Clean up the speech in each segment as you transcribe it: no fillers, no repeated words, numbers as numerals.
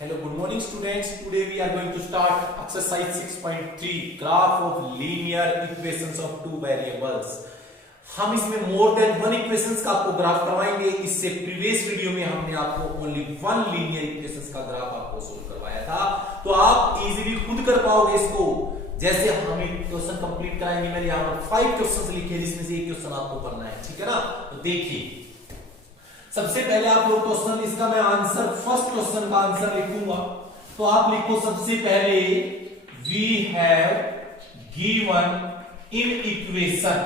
Hello, good morning students. Today we are going to start exercise 6.3 graph of linear equations of two variables. हम इसमें more than one equations का आपको graph करवाएंगे. इससे previous video में हमने आपको ओनली वन लीनियर इक्वेशंस का ग्राफ आपको सोल्व करवाया था, तो आप इजीली खुद कर पाओगे इसको. जैसे हम क्वेश्चन कंप्लीट कराएंगे. मैंने यहाँ पर 5 क्वेश्चंस लिखे हैं जिसमें से एक क्वेश्चन आपको करना है, ठीक है ना. तो देखिए सबसे पहले आप लोग क्वेश्चन इसका मैं आंसर फर्स्ट क्वेश्चन का आंसर लिखूंगा. तो आप लिखो सबसे पहले we have given inequation.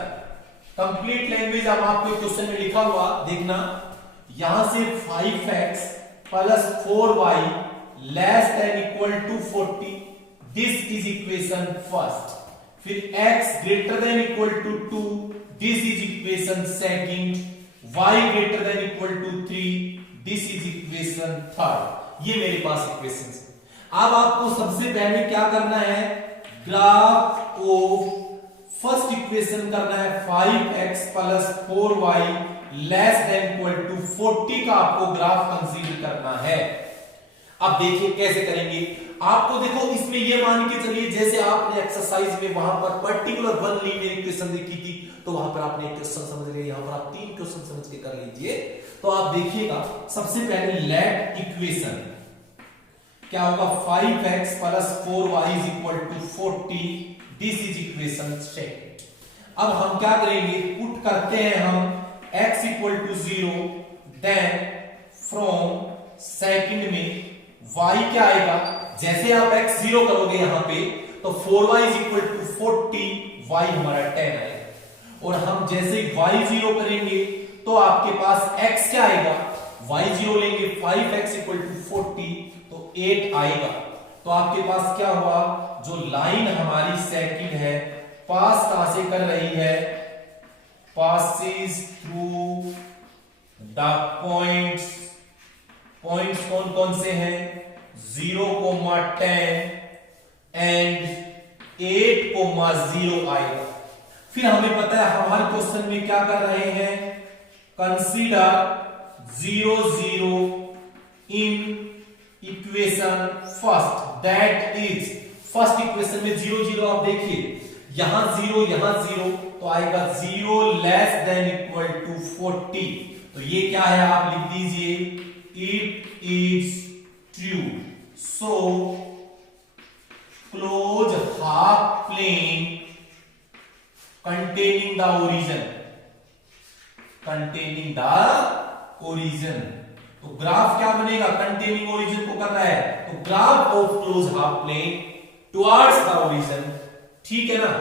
Complete language अब आपको क्वेश्चन में लिखा हुआ देखना. यहां से 5x plus 4y less than equal to 40, this is equation first. फिर x greater than equal to 2, this is equation second. y greater than equal to 3, this is equation third. ये मेरे पास इक्वेशंस है. अब आपको सबसे पहले क्या करना है, ग्राफ ऑफ फर्स्ट इक्वेशन करना है 5x plus 4y less than equal to 40 का आपको ग्राफ कंसीडर करना है. अब देखिए कैसे करेंगे. आपको देखो इसमें ये मान के चलिए जैसे आपने एक्सरसाइज में वहां पर पर्टिकुलर वन लीनियर इक्वेशन देखी थी, तो वहां पर आपने एक क्वेश्चन समझ लिया. यहां पर आप 3 क्वेश्चन समझ के कर लीजिए. तो आप देखिएगा सबसे पहले लेट इक्वेशन क्या होगा, 5x plus 4y is equal to 40, this is equation second. अब हम क्या करेंगे, पुट करते हैं हम x equal to 0, then from second में y क्या आएगा. जैसे आप x 0 करोगे यहां पे तो 4y is equal to 40, y हमारा 10 आएगा. और हम जैसे y 0 करेंगे तो आपके पास x क्या आएगा, y 0 लेंगे 5x इक्वल टू 40 तो 8 आएगा. तो आपके पास क्या हुआ, जो लाइन हमारी सेकंड है पास कहां से कर रही है, passes through the points. Points कौन कौन से हैं, 0,10 एंड 8,0 आएगा. फिर हमें पता है हमारे क्वेश्चन में क्या कर रहे हैं, consider 0 0 in equation first, that is first equation में 0 0. आप देखिए यहां 0 यहां 0 तो आएगा 0 लेस देन इक्वल टू 40. तो ये क्या है आप लिख दीजिए, it is true. So close half plane containing the origin. तो ग्राफ क्या बनेगा, containing origin को कर रहा है तो graph of close half plane towards the origin. ठीक है ना,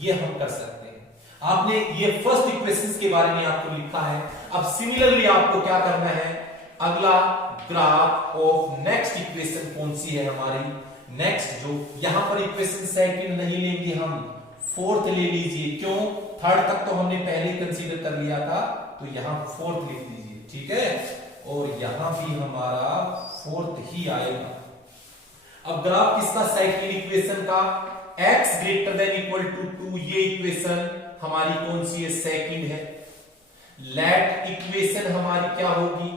ये हम कर सकते हैं. आपने ये फर्स्ट इक्वेशंस के बारे में आपको लिखा है. अब सिमिलरली आपको क्या करना है, अगला ग्राफ ऑफ नेक्स्ट इक्वेशन कौन सी है हमारी, नेक्स्ट जो यहां पर इक्वेशन सेकंड नहीं लेंगे हम, फोर्थ ले लीजिए. क्यों, थर्ड तक तो हमने पहले कंसीडर कर लिया था, तो यहां फोर्थ लिख दीजिए. ठीक है, और यहां भी हमारा फोर्थ ही आएगा. अब ग्राफ किसका, सेकंड इक्वेशन का, x greater than equal to 2, ये इक्वेशन हमारी कौन सी है, सेकंड है. लेट इक्वेशन हमारी क्या होगी,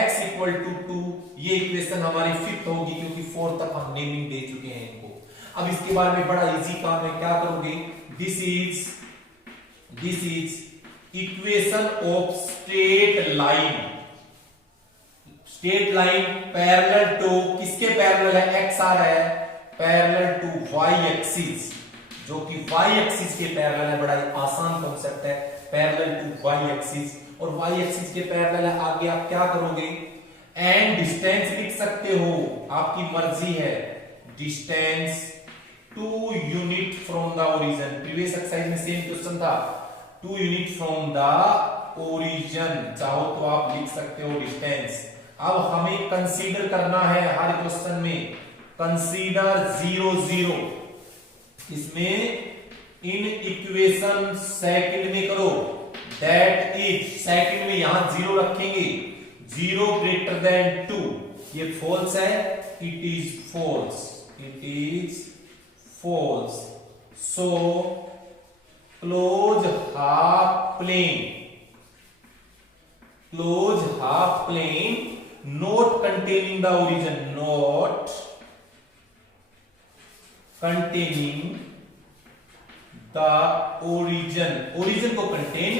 x इक्वल टू 2, ये इक्वेशन हमारी फिफ्थ होगी क्योंकि फोर्थ तक हम नेमिंग दे चुके हैं इनको. अब इसके बारे में बड़ा इजी काम है, क्या करोगे, this is equation of straight line. Straight line parallel to किसके पैरेलल है, x आ रहा है पैरेलल टू y एक्सिस, जो कि y एक्सिस के पैरेलल है. बड़ा आसान कॉन्सेप्ट है, पैरेलल टू y एक्सिस. और y एक्सिस के पैरेलल है. आगे आप क्या करोगे, एंड डिस्टेंस लिख सकते हो, आपकी मर्जी है. Distance 2 unit from the origin. Previous exercise में सेम क्वेश्चन था, 2 यूनिट फ्रॉम द ओरिजिन. चाहो तो आप लिख सकते हो डिस्टेंस. अब हमें कंसीडर करना है हर क्वेश्चन में, कंसीडर 0 0. इसमें इन इक्वेशन सेकंड में करो, दैट इज सेकंड में यहां 0 रखेंगे, 0 ग्रेटर देन 2. ये फॉल्स है, it is false, it is false. So close half plane not containing the origin, not containing the origin, origin को कंटेन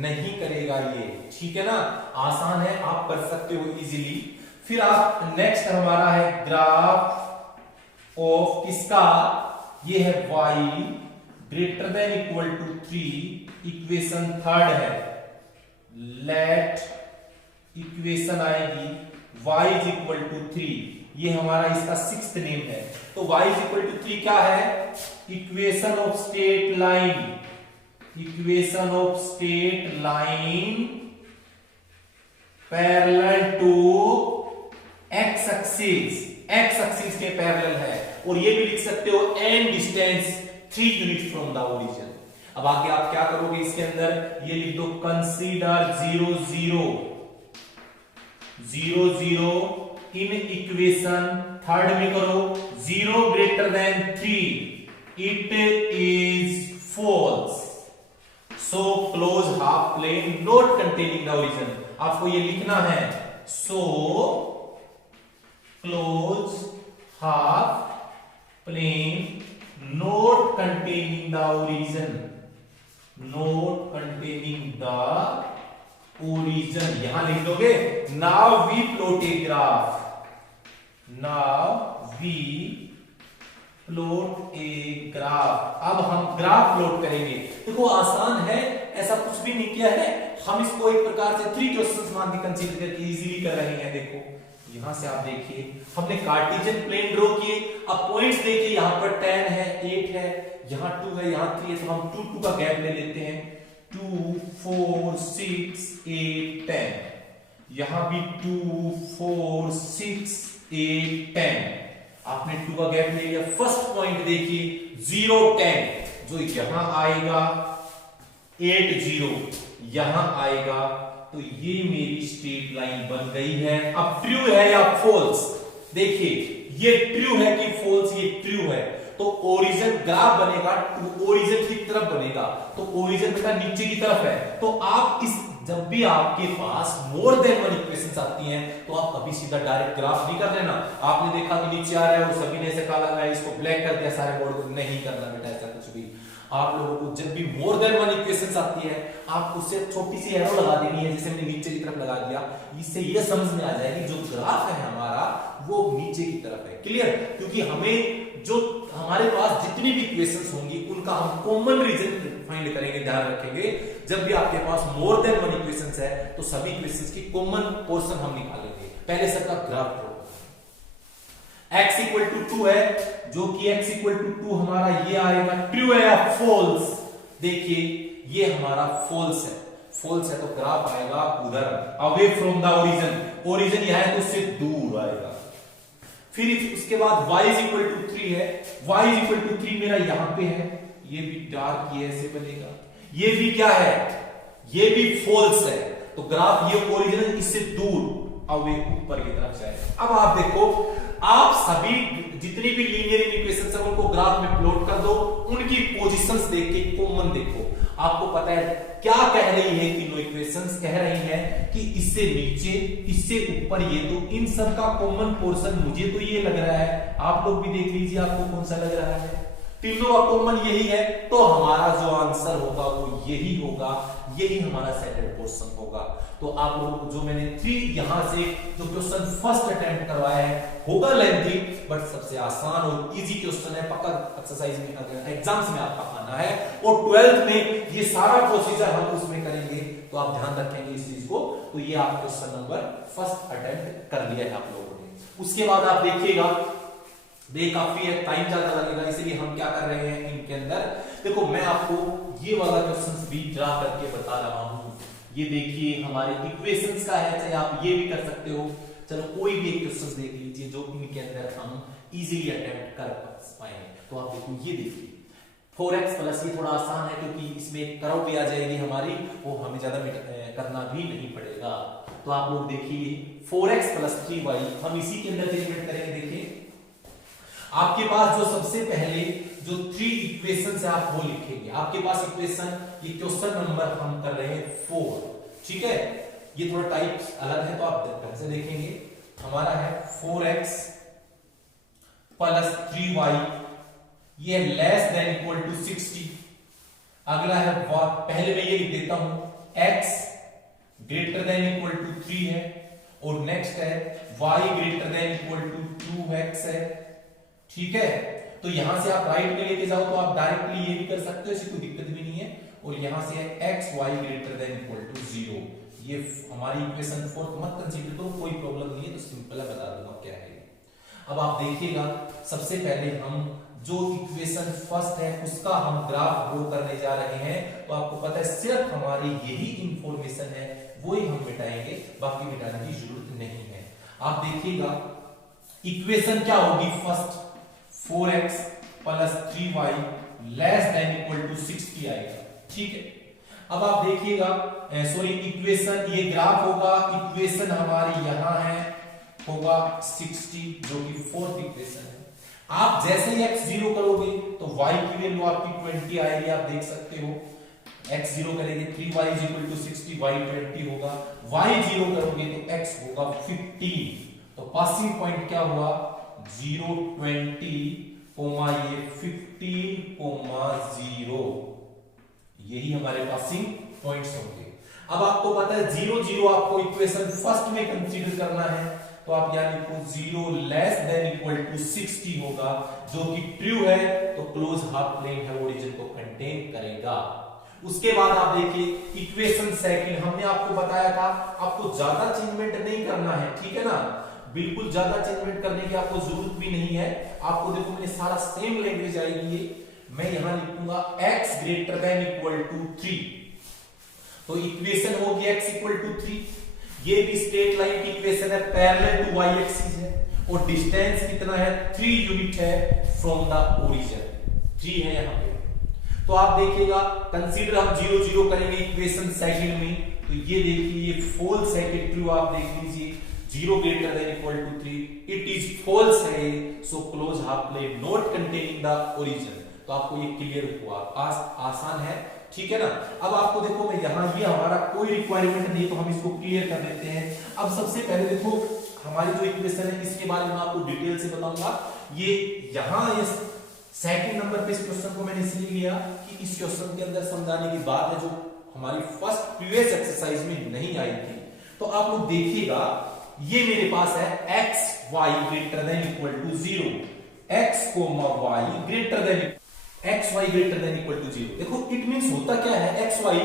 नहीं करेगा ये, ठीक है ना। आसान है, आप कर सकते हो इजीली। फिर आप नेक्स्ट हमारा है ग्राफ ऑफ किसका, ये है y greater than equal to 3, equation third है। लेट इक्वेशन आएगी y इज इक्वल टू 3, ये हमारा इसका सिक्स्थ नेम है। तो y इज इक्वल टू 3 क्या है, equation of straight line, equation of straight line parallel to x axis, x axis के पैरेलल है। और ये भी लिख सकते हो and distance 3 unit from the origin. अब आगे आप क्या करोगे इसके अंदर, ये लिख दो कंसीडर 0 0 0 0 इन इक्वेशन थर्ड में करो, 0 greater than 3 it is false, so close half plane not containing the origin. आपको ये लिखना है, so close half plane not containing the origin, not containing the origin, यहां लिख दोगे। Now we plot a graph, now we plot a graph, अब हम graph plot करेंगे। देखो आसान है, ऐसा कुछ भी नहीं किया है, हम इसको एक प्रकार से 3 क्वेश्चंस मान के कंसीडर करके इजीली कर रहे हैं। देखो यहां से आप देखिए, हमने कार्टेशियन प्लेन ड्रॉ किए। अब पॉइंट्स देखिए, यहां पर 10 है, 8 है, यहां 2 है, यहां 3 है, तो हम 2 2 का गैप ले लेते हैं। 2 4 6 8 10, यहां भी 2 4 6 8 10, आपने 2 का गैप ले लिया। फर्स्ट पॉइंट देखिए 0 10, जो यहां आएगा 8 0 यहां आएगा, तो ये मेरी स्ट्रेट लाइन बन गई है। अब ट्रू है या फॉल्स, देखिए ये ट्रू है कि फॉल्स, ये ट्रू है। तो ओरिजिन ग्राफ बनेगा, ओरिजिन की तरफ बनेगा, तो ओरिजिन बेटा नीचे की तरफ है। तो आप इस, जब भी आपके पास मोर देन वन इक्वेशंस आती हैं, तो आप कभी सीधा डायरेक्ट ग्राफ नहीं कर लेना। आपने देखा कि नीचे आ रहा है और सभी ने ऐसे काला लगाया, इसको ब्लैक कर दिया सारे बोर्ड को, नहीं करना बेटा ऐसा कुछ भी। आप लोगों को जब भी मोर देन वन इक्वेशंस आती है, आप उससे छोटी सी एरो लगा देनी है, जैसे मैंने नीचे की तरफ लगा दिया। इससे ये समझ में आ जाएगी जो ग्राफ है हमारा वो नीचे की तरफ है। क्लियर? क्योंकि हमें जो हमारे पास जितनी भी इक्वेशंस होंगी उनका हम कॉमन रीजन फाइंड करेंगे, ध्यान रखेंगे। जब भी आपके पास मोर देन वन इक्वेशंस है तो सभी इक्वेशंस की कॉमन पोर्शन हम निकालेंगे। पहले सबका graph draw, x equal to 2 है, जो कि x इक्वल टू 2 हमारा ये आएगा। ट्रू है या फॉल्स, देखिए ये हमारा फॉल्स है, फॉल्स है तो ग्राफ आएगा उधर, away from the origin. Origin यह है तो उससे दूर आएगा। फिर उसके बाद y इज इक्वल टू 3 है, y इज इक्वल टू 3 मेरा यहां पे है, ये भी डार्क ये ऐसे बनेगा। ये भी क्या है, ये भी फॉल्स है, तो ग्राफ ये ओरिजिन इससे दूर अवे ऊपर की तरफ जाएगा। अब आप देखो, आप सभी जितनी भी लीनियर इक्वेशंस हैं उनको ग्राफ में प्लॉट कर दो, उनकी पोजीशंस देख के कॉमन देखो। आपको पता है क्या कह रही है, तीनों इक्वेशंस कह रही हैं कि इससे नीचे इससे ऊपर, ये तो इन सब का कॉमन पोर्शन मुझे तो ये लग रहा है, आप लोग भी देख लीजिए आपको कौन सा लग रहा है। तीनों का कॉमन यही है, तो हमारा जो आंसर होगा वो यही होगा, यही हमारा सेकंड क्वेश्चन होगा। तो आप लोगों को जो मैंने 3 यहां से जो क्वेश्चन फर्स्ट अटेम्प्ट करवाया है होगा लेंथी, बट सबसे आसान और इजी क्वेश्चन है, पक्का एक्सरसाइज में एग्जाम्स में आपका आना है। और 12th में ये सारा प्रोसीजर हम उसमें करेंगे, तो आप ध्यान रखेंगे इस चीज को। तो ये आप क्वेश्चन नंबर फर्स्ट अटेम्प्ट कर लिया है आप लोगों ने। उसके बाद आप देखिएगा, काफी है, टाइम ज्यादा लगेगा, इसलिए हम क्या कर रहे हैं इनके अंदर, देखो मैं आपको ये वाला क्वेश्चन भी ड्रा करके बता रहा हूं। ये देखिए हमारे इक्वेशंस का है, चाहे आप ये भी कर सकते हो। चलो कोई भी एक क्वेश्चन देख लीजिए जो इनके अंदर हम इजीली अटेम्प्ट कर पाएंगे। तो आप देखो, ये देखिए 4x प्लस, ये थोड़ा आसान है क्योंकि इसमें एक कर्व भी आ जाएगी हमारी, वो हमें ज्यादा करना भी नहीं पड़ेगा। तो आप लोग देखिए 4x प्लस 3y हम इसी के अंदर एलिमिनेट करेंगे। देखिए आपके पास जो सबसे पहले जो 3 इक्वेशन है आप वो लिखेंगे। आपके पास इक्वेशन, ये क्वेश्चन नंबर हम कर रहे हैं 4, ठीक है। ये थोड़ा टाइप्स अलग है तो आप ढंग से देखेंगे। हमारा है 4x प्लस 3y, ये लेस देन इक्वल टू 60। अगला है पहले मैं ये लिख देता हूं x greater than equal to 3 है, और नेक्स्ट है y greater than equal to 2x है। ठीक है, तो यहां से आप राइट में लेके जाओ तो आप डायरेक्टली ये भी कर सकते हो, इसकी कोई दिक्कत भी नहीं है। और यहां से है x y greater than equal to 0। ये हमारी इक्वेशन 4 मत कंसीडर करो, कोई प्रॉब्लम नहीं है, तो सिंपल है, बता दूंगा क्या है। अब आप देखिएगा, सबसे पहले हम जो इक्वेशन फर्स्ट है उसका हम ग्राफ ड्रॉ करने जा रहे हैं। तो आपको पता है सिर्फ हमारी यही इंफॉर्मेशन है, वो ही हम मिटाएंगे, बाकी मिटाने की जरूरत नहीं है। आप देखिएगा इक्वेशन क्या होगी first, 4x plus 3y less than equal to 60 आएगा। ठीक है, अब आप देखिएगा सॉरी इक्वेशन, ये ग्राफ होगा, इक्वेशन हमारी यहां है, होगा 60 जो कि फोर्थ इक्वेशन है। आप जैसे ही x 0 करोगे तो y की वैल्यू आपकी 20 आएगी, आप देख सकते हो। x 0 करेंगे 3y is equal to 60, y 20 होगा। y 0 करोगे तो x होगा 15। तो पासिंग पॉइंट क्या हुआ 0 20 कोमा ये 15 कोमा 0, यही हमारे पासिंग पॉइंट्स होंगे। अब आपको पता है 0 0 आपको इक्वेशन फर्स्ट में कंसीडर करना है, तो आप यहां लिखो 0 लेस देन इक्वल टू 60 होगा, जो कि ट्रू है, तो क्लोज हाफ प्लेन है, ओरिजिन को कंटेन करेगा। उसके बाद आप देखिए इक्वेशन सेकंड, हमने आपको बताया था आपको ज्यादा चेंजमेंट नहीं करना है, ठीक है ना, बिल्कुल ज्यादा चेंजमेंट करने की आपको जरूरत भी नहीं है। आपको देखो मैंने सारा सेम लैंग्वेज आएगी, ये मैं यहां लिखूंगा x greater than equal to 3, तो इक्वेशन होगी x इक्वल टू 3। ये भी स्ट्रेट लाइन की इक्वेशन है, पैरेलल टू y एक्सिस है, और डिस्टेंस कितना है 3 यूनिट है फ्रॉम द ओरिजिन, 3 है यहां पे। तो आप देखिएगा कंसीडर हम 0 0 करेंगे इक्वेशन सेकंड में, तो ये देखिए ये फॉल्स है कि ट्रू, आप देख लीजिए 0 greater than equal to 3, it is false है, so close half plane not containing the origin. तो आपको ये क्लियर हुआ, आसान है, ठीक है ना। अब आपको देखो मैं यहां, ये हमारा कोई रिक्वायरमेंट नहीं, तो हम इसको क्लियर कर देते हैं। अब सबसे पहले देखो हमारी जो इक्वेशन है इसके बारे में आपको डिटेल से बताऊंगा। ये यहां इस सेकंड नंबर पे इस क्वेश्चन को मैंने इसलिए लिया कि इस क्वेश्चन के अंदर समझाने की बात है जो हमारी फर्स्ट प्रीवियस एक्सरसाइज में नहीं आई थी। तो आप लोग देखिएगा, ये मेरे पास है x y greater than equal to 0, x y greater than x y greater than equal to 0। देखो इट मींस होता क्या है, x y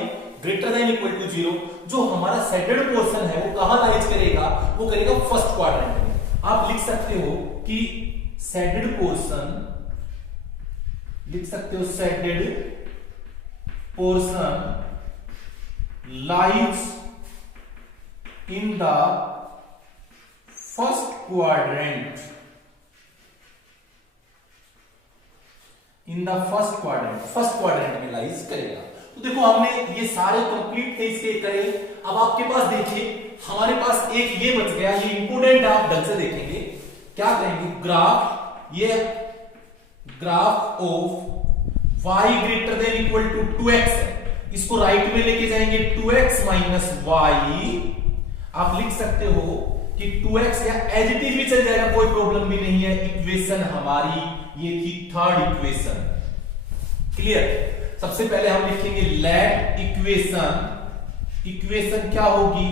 greater than equal to 0, जो हमारा सेडेड पोर्शन है वो कहां लाइज करेगा, वो करेगा फर्स्ट क्वाड्रेंट में। आप लिख सकते हो कि सेडेड पोर्शन, लिख सकते हो shaded portion lies in the first quadrant, in the first quadrant में लाइज करेगा। तो देखो हमने ये सारे कंप्लीट थे इसके करे। अब आपके पास देखिए हमारे पास एक ये बच गया, ये इंपोर्टेंट आप ढंग से देखेंगे, क्या करेंगे ग्राफ, ये graph of y greater than equal to 2x है, इसको राइट में लेके जाएंगे 2x माइनस y। आप लिख सकते हो कि 2x या एज इट इज भी चल जाएगा, कोई प्रॉब्लम भी नहीं है। इक्वेशन हमारी ये थी थर्ड इक्वेशन, क्लियर। सबसे पहले हम लिखेंगे लेट इक्वेशन क्या होगी,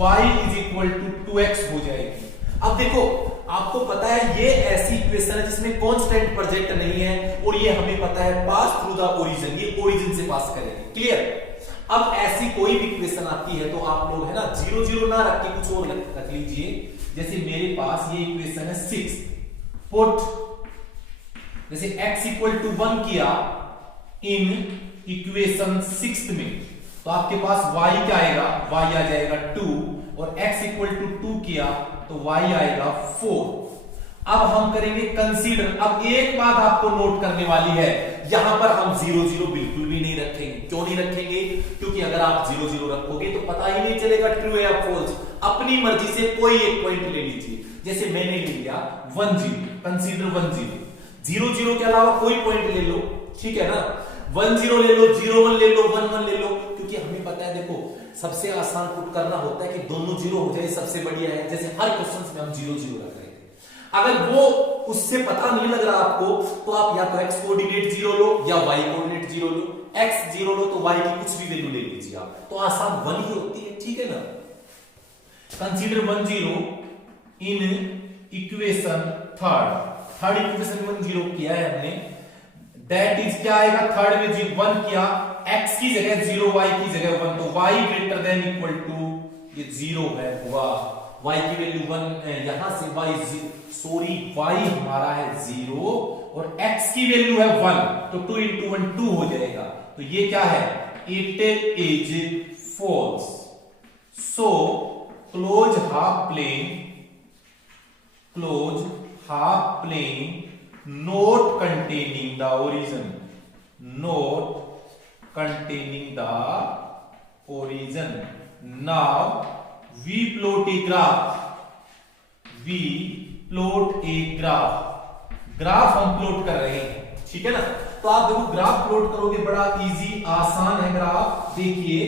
y is equal to 2x हो जाएगी। अब देखो आपको पता है ये ऐसी इक्वेशन है जिसमें कांस्टेंट प्रोजेक्ट नहीं है, और ये हमें पता है पास थ्रू द ओरिजिन, ये ओरिजिन से पास करेंगे, क्लियर। अब ऐसी कोई भी इक्वेशन आती है तो आप लोग है ना 0 0 ना रख के कुछ और रख लीजिए। जैसे मेरे पास ये इक्वेशन है 6, पुट जैसे x इक्वल टू 1 किया इन इक्वेशन 6 में, तो आपके पास y क्या आएगा, y आ जाएगा 2, और x इक्वल टू 2 किया तो y आएगा 4। अब हम करेंगे कंसीडर। अब एक बात आपको नोट करने वाली है, यहां पर हम 0 0 बिल्कुल भी नहीं रखेंगे। क्यों नहीं रखेंगे, क्योंकि अगर आप 0 0 रखोगे तो पता ही नहीं चलेगा ट्रू है या फॉल्स। अपनी मर्जी से कोई एक पॉइंट ले लीजिए, जैसे मैंने ले लिया 1 0, कंसीडर 1 0, 0 0 के अलावा कोई पॉइंट ले लो, ठीक है ना। 10 ले लो, 01 ले लो, 11 ले लो, क्योंकि हमें पता है देखो सबसे आसान पुट करना होता है कि दोनों 0 हो जाए, सबसे बढ़िया है। जैसे हर क्वेश्चन में हम 0 0 रख रहे थे, अगर वो उससे पता नहीं लग रहा आपको तो आप या तो x कोऑर्डिनेट 0 लो या y कोऑर्डिनेट 0 लो। x 0 लो तो y की कुछ भी वैल्यू ले लीजिए आप, तो आसान 1 ही होती है, ठीक है ना। Consider 1 0 in equation third equation 1 0 किया है हमने, दैट इज क्या आएगा, थर्ड में 1 किया, x की जगह 0 y की जगह 1, तो y greater than equal to ये 0 है, हुआ y की वैल्यू 1, यहां से y हमारा है 0 और x की वैल्यू है 1, तो 2 into 1 2 हो जाएगा, तो ये क्या है, it is false. So close half plane not containing the origin, now we plot a graph हम प्लॉट कर रहे हैं, ठीक है ना। तो आप देखो ग्राफ प्लॉट करोगे, बड़ा इजी आसान है ग्राफ। देखिए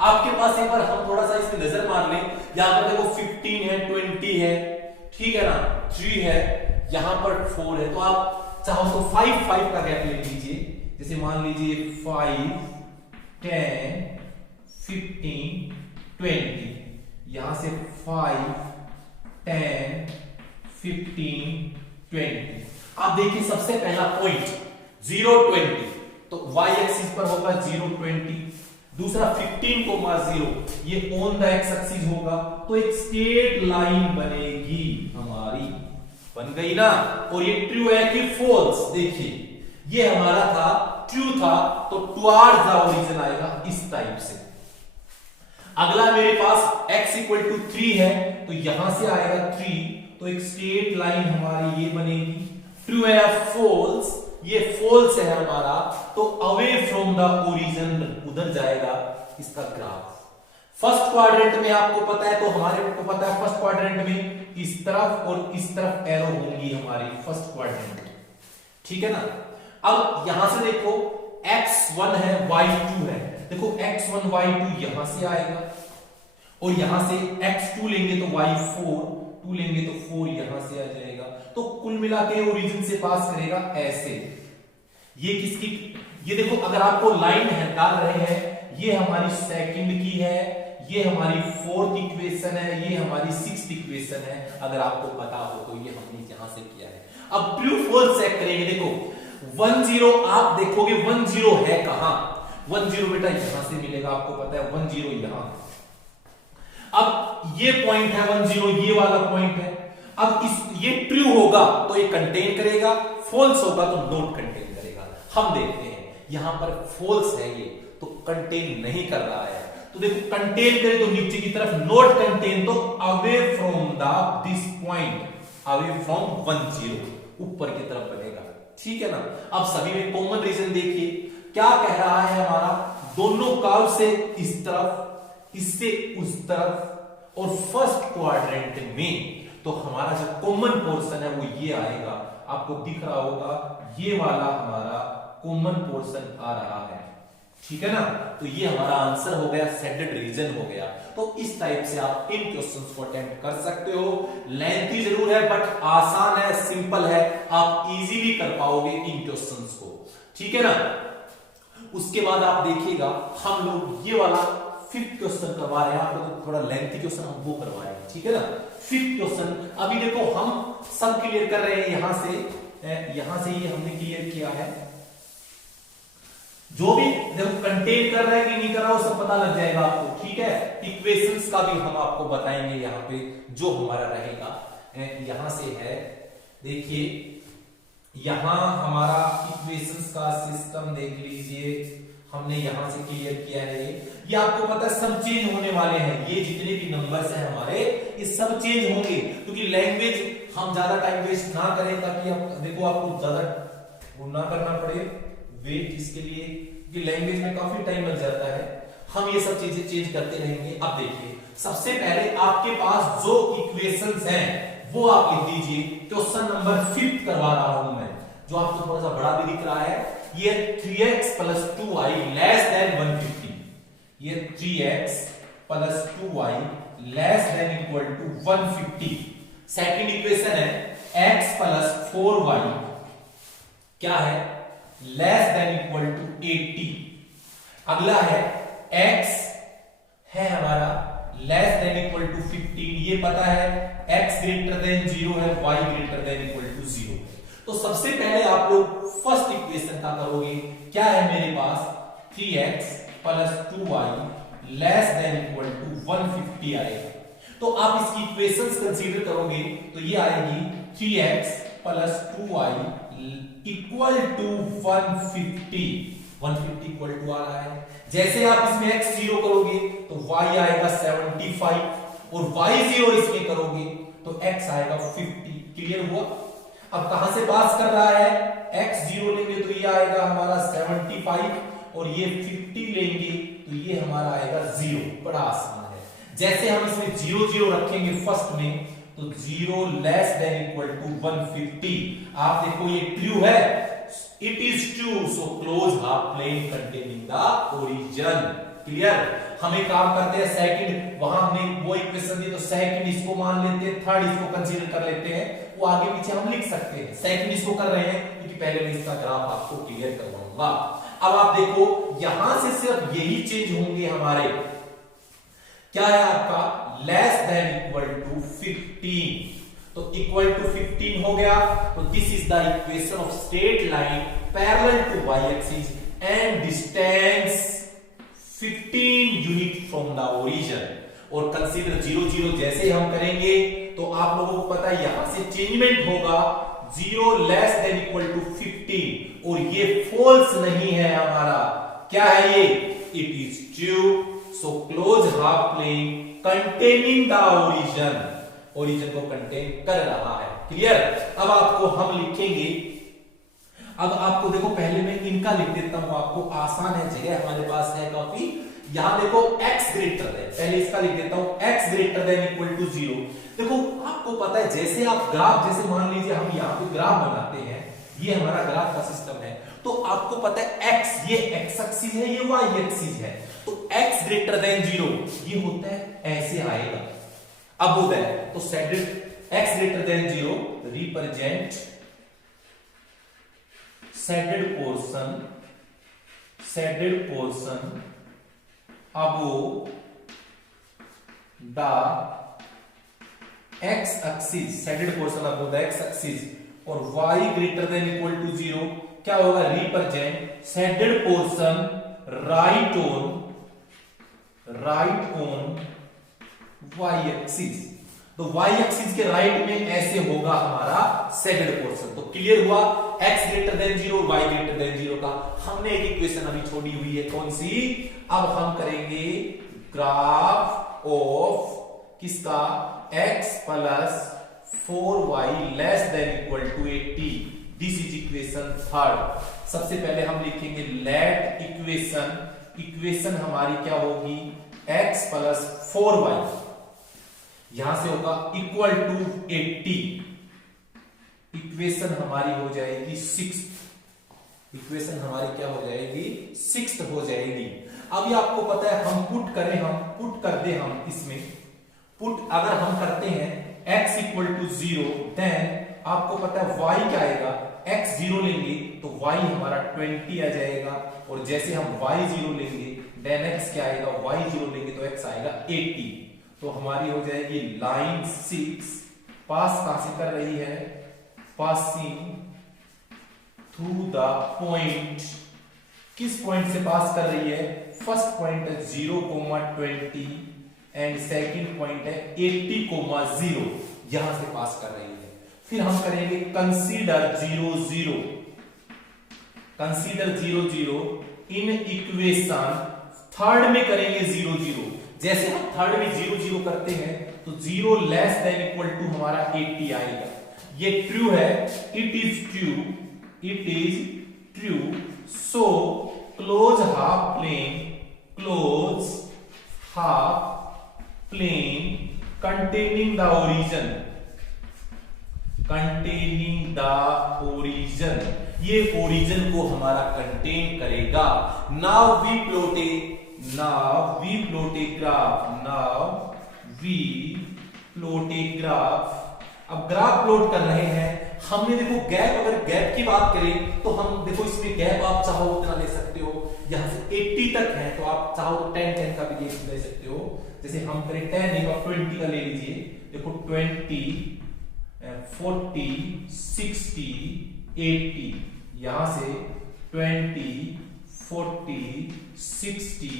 आपके पास एक बार हम थोड़ा सा इसमें नजर मार लें, यहां पर देखो 15 है, 20 है, ठीक है ना, 3 है, यहां पर 4 है, तो आप चाहो तो 5 का गैप ले लीजिए, जैसे मान लीजिए 5 10 15 20, यहां से 5 10 15 20। आप देखिए सबसे पहला पॉइंट 0 20, तो y एक्सिस पर होगा 0 20, दूसरा 15 को 0, ये ऑन द एक्स एक्सिस होगा, तो एक स्ट्रेट लाइन बनेगी हमारी, बन गई ना। और ये ट्रू है कि फॉल्स, देखिए ये हमारा था ट्रू था, तो टुवर्ड्स द ओरिजिन आएगा इस टाइप से। अगला मेरे पास x इक्वल टू 3 है, तो यहां से आएगा 3, तो एक स्ट्रेट लाइन हमारी ये बनेगी, ट्रू है या फॉल्स, ये फॉल्स है हमारा, तो अवे फ्रॉम द ओरिजिन उधर जाएगा इसका ग्राफ। फर्स्ट क्वाड्रेंट में आपको पता है, तो हमारे को पता है फर्स्ट क्वाड्रेंट में इस तरफ और इस तरफ एरो होंगी हमारी फर्स्ट क्वाड्रेंट, ठीक है ना। अब यहां से देखो x1 है y2 है, देखो x1 y2 यहां से आएगा और यहां से x2 लेंगे तो y4, 2 लेंगे तो 4 यहां से आ जाएगा, तो कुल मिला के ओरिजिन से पास करेगा ऐसे। ये किसकी, ये देखो अगर आपको लाइन है डाल रहे हैं, ये हमारी सेकंड की है, ये हमारी फोर्थ इक्वेशन है, ये हमारी सिक्स्थ इक्वेशन है, अगर आपको पता हो तो ये हमने यहां से किया है। अब ट्रू फॉल्स चेक करेंगे, देखो 1 0 आप देखोगे 1 0 है कहां, 1 0 बेटा यहां से मिलेगा, आपको पता है 1 0 यहां। अब ये पॉइंट है 1 0, ये वाला पॉइंट है, अब ये ट्रू होगा तो ये कंटेन करेगा, फॉल्स होगा तो नॉट कंटेन करेगा। हम देखते हैं यहां पर फॉल्स है ये, तो कंटेन नहीं कर रहा है, तो देखो कंटेन करे तो नीचे की तरफ, नॉट कंटेन तो away from the this point, away from 1 0 ऊपर की तरफ बनेगा, ठीक है ना। अब सभी में कॉमन रीजन देखिए क्या कह रहा है हमारा, दोनों कर्व से इस तरफ, इससे उस तरफ, और फर्स्ट क्वाड्रेंट में तो हमारा जो कॉमन पोर्शन है वो ये आएगा, आपको दिख रहा होगा ये वाला हमारा कॉमन पोर्शन आ रहा है, ठीक है ना। तो ये हमारा आंसर हो गया, सेडेड रीजन हो गया। तो इस टाइप से आप इन क्वेश्चंस को अटेम्प्ट कर सकते हो। लेंथी जरूर है बट आसान है, सिंपल है, आप इजीली कर पाओगे इन क्वेश्चंस को, ठीक है ना। उसके बाद आप देखिएगा हम लोग ये वाला 5th क्वेश्चन करवा रहे हैं, आपको थोड़ा लेंथी क्वेश्चन हम वो करवाएंगे, ठीक है ना। 5th क्वेश्चन अभी देखो हम सब क्लियर कर रहे हैं, यहां से ये हमने क्लियर किया है, जो भी देखो कंटेन कर रहा है कि नहीं कर रहा वो सब पता लग जाएगा आपको, ठीक है। इक्वेशंस का भी हम आपको बताएंगे यहाँ पे जो हमारा रहेगा, यहां से है, देखिए यहां हमारा इक्वेशंस का सिस्टम देख लीजिए, हमने यहां से क्लियर किया है। ये आपको पता है सब चेंज होने वाले हैं, ये जितने भी नंबर्स हैं हमारे ये सब चेंज होंगे, क्योंकि लैंग्वेज हम ज्यादा टाइम वेस्ट ना करें, ताकि आप देखो आपको ज्यादा ना करना पड़े वेट इसके लिए, क्योंकि लैंग्वेज में काफी टाइम लग जाता है, हम ये सब चीजें चेंज करते रहेंगे। अब देखिए सबसे पहले आपके पास जो इक्वेशंस हैं वो आप लिख दीजिए। क्वेश्चन नंबर 5 करवा रहा हूं मैं, जो आपको थोड़ा सा बड़ा भी दिख रहा है, ये 3x plus 2y less then 150, ये 3x plus 2y less than equal to 150। Second equation है x प्लस 4y क्या है, लेस देन इक्वल टू 80। अगला है x है हमारा लेस देन इक्वल टू 15, ये पता है x ग्रेटर देन 0 है, y greater than equal to 0 है। तो सबसे पहले आप लोग फर्स्ट इक्वेशन का करोगे, क्या है मेरे पास 3x plus 2y less than equal to 150 आएगा। तो आप इसकी इक्वेशंस कंसीडर करोगे तो ये आएगी 3x plus 2y equal to 150 equal to आ रहा है। जैसे आप इसमें x 0 करोगे तो y आएगा 75 और y 0 इसमें करोगे तो x आएगा 50। क्लियर हुआ? अब कहां से पास कर रहा है, x 0 लेंगे तो ये आएगा हमारा 75 और ये 50 लेंगे तो ये हमारा आएगा 0। बड़ा आसान है। जैसे हम इसमें 0 0 रखेंगे फर्स्ट में तो 0 लेस देन इक्वल टू 150। आप देखो ये ट्रू है, it is true, so close half plane containing the origin. Clear? हम एक काम करते हैं, सेकंड वहां हमने वो इक्वेशन दी तो सेकंड इसको मान लेते हैं, थर्ड इसको कंसीडर कर लेते हैं, वो आगे पीछे हम लिख सकते हैं। सेकंड इसको कर रहे हैं क्योंकि पहले मैं इसका ग्राफ आपको क्लियर करवाऊंगा। अब आप देखो यहां से सिर्फ यही चेंज होंगे हमारे, क्या है आपका लेस देन इक्वल टू 15, तो इक्वल टू 15 हो गया। तो this is the equation of straight line parallel to y axis and distance 15 unit from the origin. और कंसीडर 0 0 जैसे हम करेंगे तो आप लोगों को पता है यहां से चेंजमेंट होगा 0 लेस देन इक्वल टू 15 और ये फॉल्स नहीं है हमारा, क्या है ये, it is true. So close half plane containing the origin, origin को कंटेन कर रहा है। क्लियर? अब आपको हम लिखेंगे, अब आपको देखो पहले मैं इनका लिख देता हूं, आपको आसान है, जगह हमारे पास है काफी। यहां देखो x ग्रेटर देन, पहले इसका लिख देता हूं x greater than equal to 0। देखो आपको पता है जैसे आप ग्राफ, जैसे मान लीजिए हम यहां पे ग्राफ बनाते हैं, ये हमारा ग्राफ का सिस्टम है, तो आपको पता है x, ये x एक्सिस है, ये y एक्सिस है, तो x ग्रेटर देन 0 ये होता है ऐसे आएगा। अब होता है तो shaded x greater than 0 represent shaded portion above the x axis, shaded portion above the x axis, और y greater than equal to 0 क्या होगा, represent shaded portion right on y axis. तो y एक्सिस के right में ऐसे होगा हमारा shaded portion. तो क्लियर हुआ, x greater than 0 y greater than 0 का हमने एक इक्वेशन अभी छोड़ी हुई है, कौन सी। अब हम करेंगे ग्राफ ऑफ किसका, x plus 4y less than equal to 80। This is equation third. सबसे पहले हम लिखेंगे लेट इक्वेशन हमारी क्या होगी, x प्लस 4y यहां से होगा इक्वल टू 80। इक्वेशन हमारी हो जाएगी 6, इक्वेशन हमारी क्या हो जाएगी, 6 हो जाएगी। अब ये आपको पता है हम पुट कर दे हम इसमें पुट अगर हम करते हैं x इक्वल टू 0, देन आपको पता है y क्या आएगा, x 0 लेंगे तो y हमारा 20 आ जाएगा, और जैसे हम y 0 लेंगे देन x क्या आएगा, y 0 लेंगे तो x आएगा 80। तो हमारी हो जाएगी लाइन 6 पास कहां से कर रही है, पासिंग थ्रू द पॉइंट, किस पॉइंट से पास कर रही है, फर्स्ट पॉइंट है 0,20 एंड सेकंड पॉइंट है 80,0, यहां से पास कर रही है। फिर हम करेंगे कंसीडर 0 0 इन इक्वेशन थर्ड में करेंगे 0 0। जैसे हम थर्ड में 0 0 करते हैं तो 0 लेस देन इक्वल टू हमारा 80 आएगा। ये ट्रू है, it is true, so close half plane containing the origin ये ओरिजिन को हमारा कंटेन करेगा। Now we plot a graph. अब ग्राफ प्लॉट कर रहे हैं हमने। देखो गैप, अगर गैप की बात करें तो हम देखो इसमें गैप आप चाहो उतना ले सकते हो। यहां से 80 तक है तो आप चाहो तो 10 का भी गैप ले सकते हो। जैसे हम करें 10 नहीं तो 20 का ले लीजिए। देखो 20, 40, 60, 80, यहां से 20, 40, 60,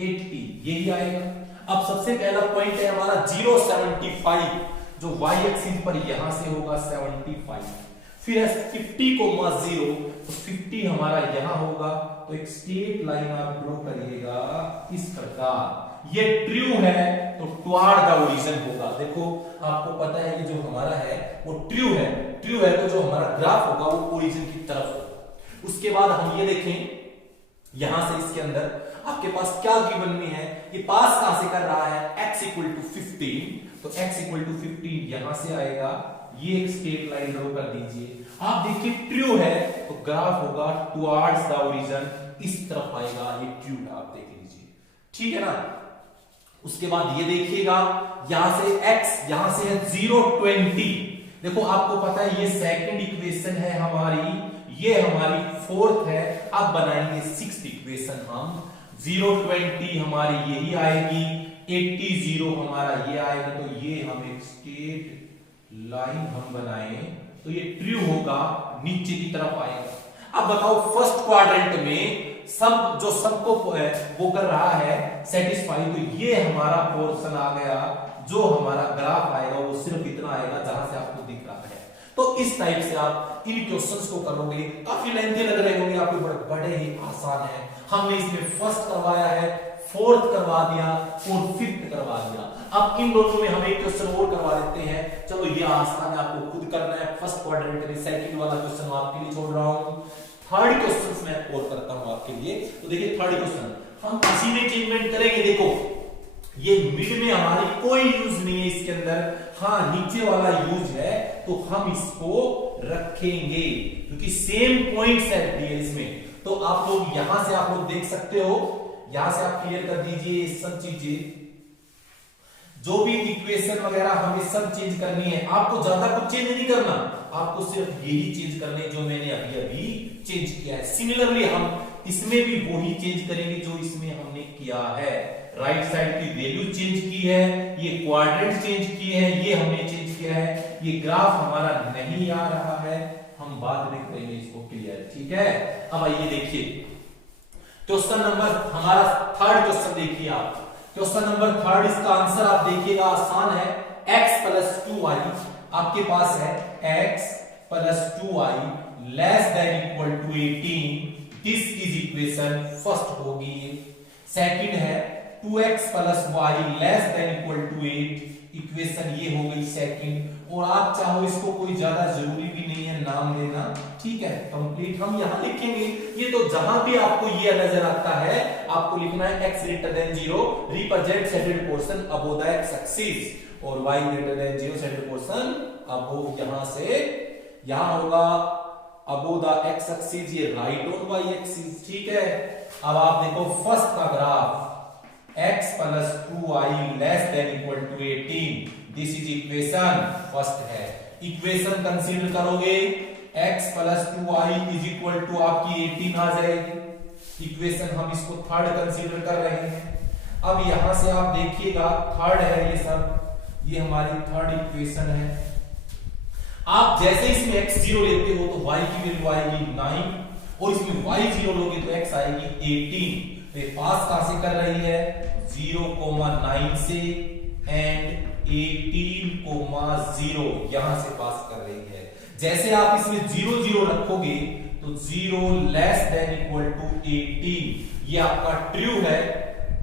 80 यही आएगा। अब सबसे पहला पॉइंट है हमारा 0.75 जो y एक्सिस पर यहां से होगा 75। फिर है 50,0 तो 50 हमारा यहां होगा। तो एक स्ट्रेट लाइन आप ड्रॉ करिएगा इस प्रकार। ये ट्रू है तो टुवार्ड द ओरिजिन होगा। देखो आपको पता है ये जो हमारा है वो ट्रू है। ट्रू है तो जो हमारा ग्राफ होगा वो ओरिजिन की तरफ होगा। उसके बाद हम ये देखें यहां से इसके अंदर आपके पास क्या गिवन में है, ये पास कहां से कर रहा है, x इक्वल टू 15, तो x इक्वल टू 15 यहां से आएगा। ये एक स्ट्रेट लाइन ड्रॉ कर दीजिए। आप देखिए ट्रू है तो ग्राफ होगा टुवर्ड्स द ओरिजिन, इस तरफ आएगा। ये ट्रू है, आप देख लीजिए, ठीक है ना। उसके बाद ये देखिएगा यहां से x यहां से है 0.20। देखो आपको पता है ये सेकंड इक्वेशन है हमारी, ये हमारी फोर्थ है। अब बनाएंगे सिक्स्थ इक्वेशन हम। 0.20 हमारी यही आएगी, 80 हमारा ये आएगा। तो ये हम एक स्ट्रेट लाइन हम बनाएं तो ये ट्रू होगा, नीचे की तरफ आएगा। अब बताओ फर्स्ट क्वाड्रेंट में सब जो सबको वो कर रहा है सेटिस्फाई, तो ये हमारा पोर्शन आ गया। जो हमारा ग्राफ आएगा वो सिर्फ इतना आएगा जहां से आपको दिख रहा है। तो इस टाइप से आप इन क्वेश्चंस को करोगे, काफी लेंथी लग रहे होंगे आपको, बड़े ही आसान है। हमने इसमें फर्स्ट करवाया है, फोर्थ करवा दिया और फिफ्थ करवा दिया। अब इन दोनों में हम एक क्वेश्चन और करवा देते हैं। चलो ये आसान है, आपको खुद करना है। फर्स्ट क्वाड्रेंट में सेकंड वाला क्वेश्चन आपके लिए छोड़ रहा हूं। थर्ड क्वेश्चन मैं और करता हूं आपके लिए। तो देखिए थर्ड क्वेश्चन हम इसी में चेंजमेंट करेंगे। देखो ये मिड में हमारी कोई यूज नहीं है इसके अंदर, हाँ नीचे वाला यूज है तो हम इसको रखेंगे क्योंकि सेम पॉइंट्स है इसमें। तो आप लोग यहां से आप लोग देख सकते हो, यहां से आप क्लियर कर दीजिए सब चीजें। जो भी इक्वेशन वगैरह हमें सब चेंज करनी है, आपको ज्यादा कुछ चेंज नहीं करना, आपको सिर्फ यही चेंज करने जो मैंने अभी अभी चेंज किया है। सिमिलरली हम इसमें भी वही चेंज करेंगे जो इसमें हमने किया है। राइट साइड की वैल्यू चेंज की है, ये क्वाड्रेंट चेंज किए हैं, ये हमने चेंज किया है। ये ग्राफ हमारा नहीं आ रहा है, हम बाद में करेंगे इसको क्लियर, ठीक है। अब आइए देखिए क्वेश्चन नंबर हमारा थर्ड क्वेश्चन देखिए आप। क्वेश्चन नंबर थर्ड, इसका आंसर आप देखिएगा आसान है। x प्लस 2y आपके पास है, x plus 2y less than equal to 18। This is equation first होगी। सेकंड है 2x plus y less than equal to 8। Equation ये हो गई सेकंड। और आप चाहो इसको कोई ज्यादा जरूरी भी नहीं है नाम देना, ठीक है, कंप्लीट हम यहां लिखेंगे। ये तो जहां भी आपको ये नजर आता है आपको लिखना है x greater than 0 represent shaded portion above the x axis और y greater than 0 shaded portion above, यहां से यहां होगा अबोव द x एक्सिस, ये राइट ऑन y एक्सिस, ठीक है। अब आप देखो फर्स्ट का graph x plus 2y less than equal to 18। This is equation first है। इक्वेशन कंसीडर करोगे x plus 2y is equal to आपकी 18 आ जाएगी। इक्वेशन हम इसको थर्ड कंसीडर कर रहे हैं। अब यहां से आप देखिएगा थर्ड है ये सब, ये हमारी थर्ड इक्वेशन है। आप जैसे इसमें x0 लेते हो तो y की वैल्यू आएगी 9 और इसमें y0 लोगे तो x आएगी 18। तो ये पास कहां से कर रही है, 0,9 से एंड 18,0 यहां से पास कर रही है। जैसे आप इसमें 0,0 रखोगे तो 0 लेस देन इक्वल टू 18, ये आपका ट्रू है।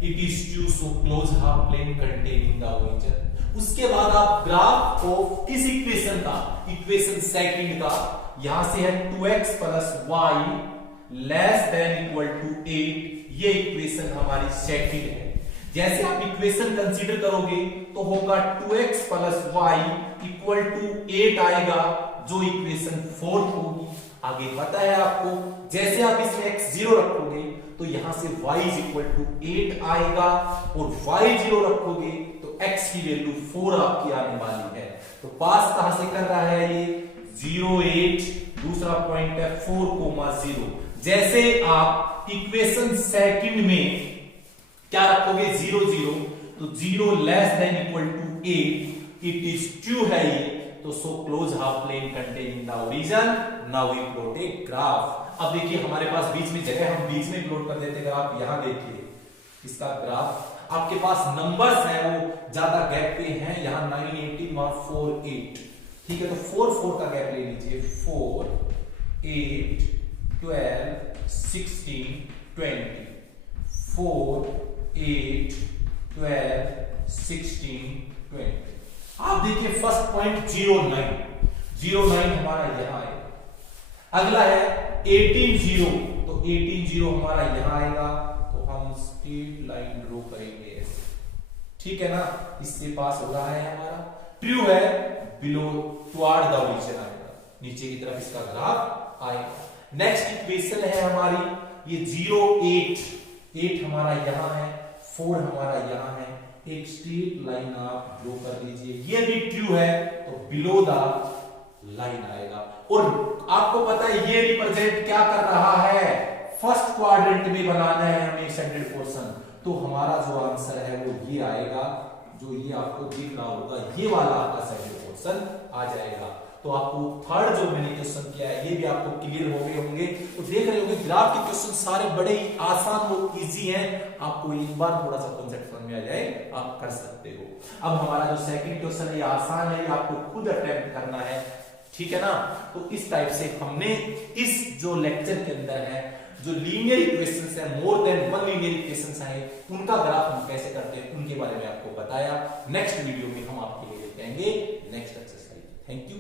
It is true so close half plane containing the origin. उसके बाद आप ग्राफ ऑफ किस इक्वेशन का, इक्वेशन सेकंड का, यहां से है 2x plus y less than equal to 8। ये इक्वेशन हमारी सेकंड है। जैसे आप इक्वेशन कंसीडर करोगे तो होगा 2x plus y equal to 8 आएगा, जो इक्वेशन 4 होगी। आगे पता है आपको, जैसे आप इसमें x 0 रखोगे तो यहां से y इज इक्वल टू 8 आएगा, और y 0 रखोगे तो x की वैल्यू 4 आपकी आने वाली है। तो पास कहां से कर रहा है ये 0 8, दूसरा पॉइंट है 4,0। जैसे आप इक्वेशन सेकंड में क्या रखोगे 0 0, तो 0 less than equal to 8, it is true है ये, तो so close half plane containing the origin, now we plot a graph. अब देखिए हमारे पास बीच में जगह, हम बीच में प्लॉट कर देते ग्राफ। यहां देखिए इसका ग्राफ, आपके पास नंबर्स हैं वो ज्यादा गैप पे हैं, यहां 9 18 और 4 8, ठीक है। तो 4 4 का गैप ले लीजिए, 4 8 12 16 20, 4 8 12 16 20। आप देखिए फर्स्ट पॉइंट 0 9, 0 9 हमारा यहां है। अगला है 18 0, तो 18 0 हमारा यहां आएगा, तो हम स्ट्रेट लाइन ड्रॉ करेंगे ऐसे, ठीक है ना। इससे पास हो रहा है हमारा, ट्रू है, बिलो टुवर्ड द ओरिजिन आएगा, नीचे की तरफ इसका ग्राफ आएगा। नेक्स्ट इक्वेशन है हमारी ये 0 8, 8 हमारा यहां है, 4 हमारा यहां है, एक स्ट्रेट लाइन आप ड्रॉ कर लीजिए, ये भी ट्रू है, तो बिलो द लाइन आएगा। और आपको पता है ये रिप्रेजेंट क्या कर रहा है, फर्स्ट क्वाड्रेंट में बनाना है हमें सेंटेड पोर्शन, तो हमारा जो आंसर है वो ये आएगा, जो ये आपको दिख रहा होगा, ये वाला आपका सेंटेड पोर्शन आ जाएगा। तो आपको थर्ड जो मैंने क्वेश्चन किया है ये भी आपको क्लियर हो गए होंगे। तो देख रहे होंगे ग्राफ के क्वेश्चन सारे बड़े ही आसान और इजी हैं, आपको एक बार थोड़ा सा कॉन्सेप्ट समझ में आ जाए आप कर सकते हो। अब हमारा जो सेकंड क्वेश्चन है ये आसान है, ये आपको खुद अटेम्प्ट करना है, ठीक है ना। तो इस टाइप से हमने इस जो लेक्चर के अंदर है जो लीनियर इक्वेशंस है, more than one linear equations है, उनका ग्राफ हम कैसे करते हैं उनके बारे में आपको बताया। नेक्स्ट वीडियो में हम आपके लिए लेके आएंगे नेक्स्ट एक्सरसाइज। Thank you.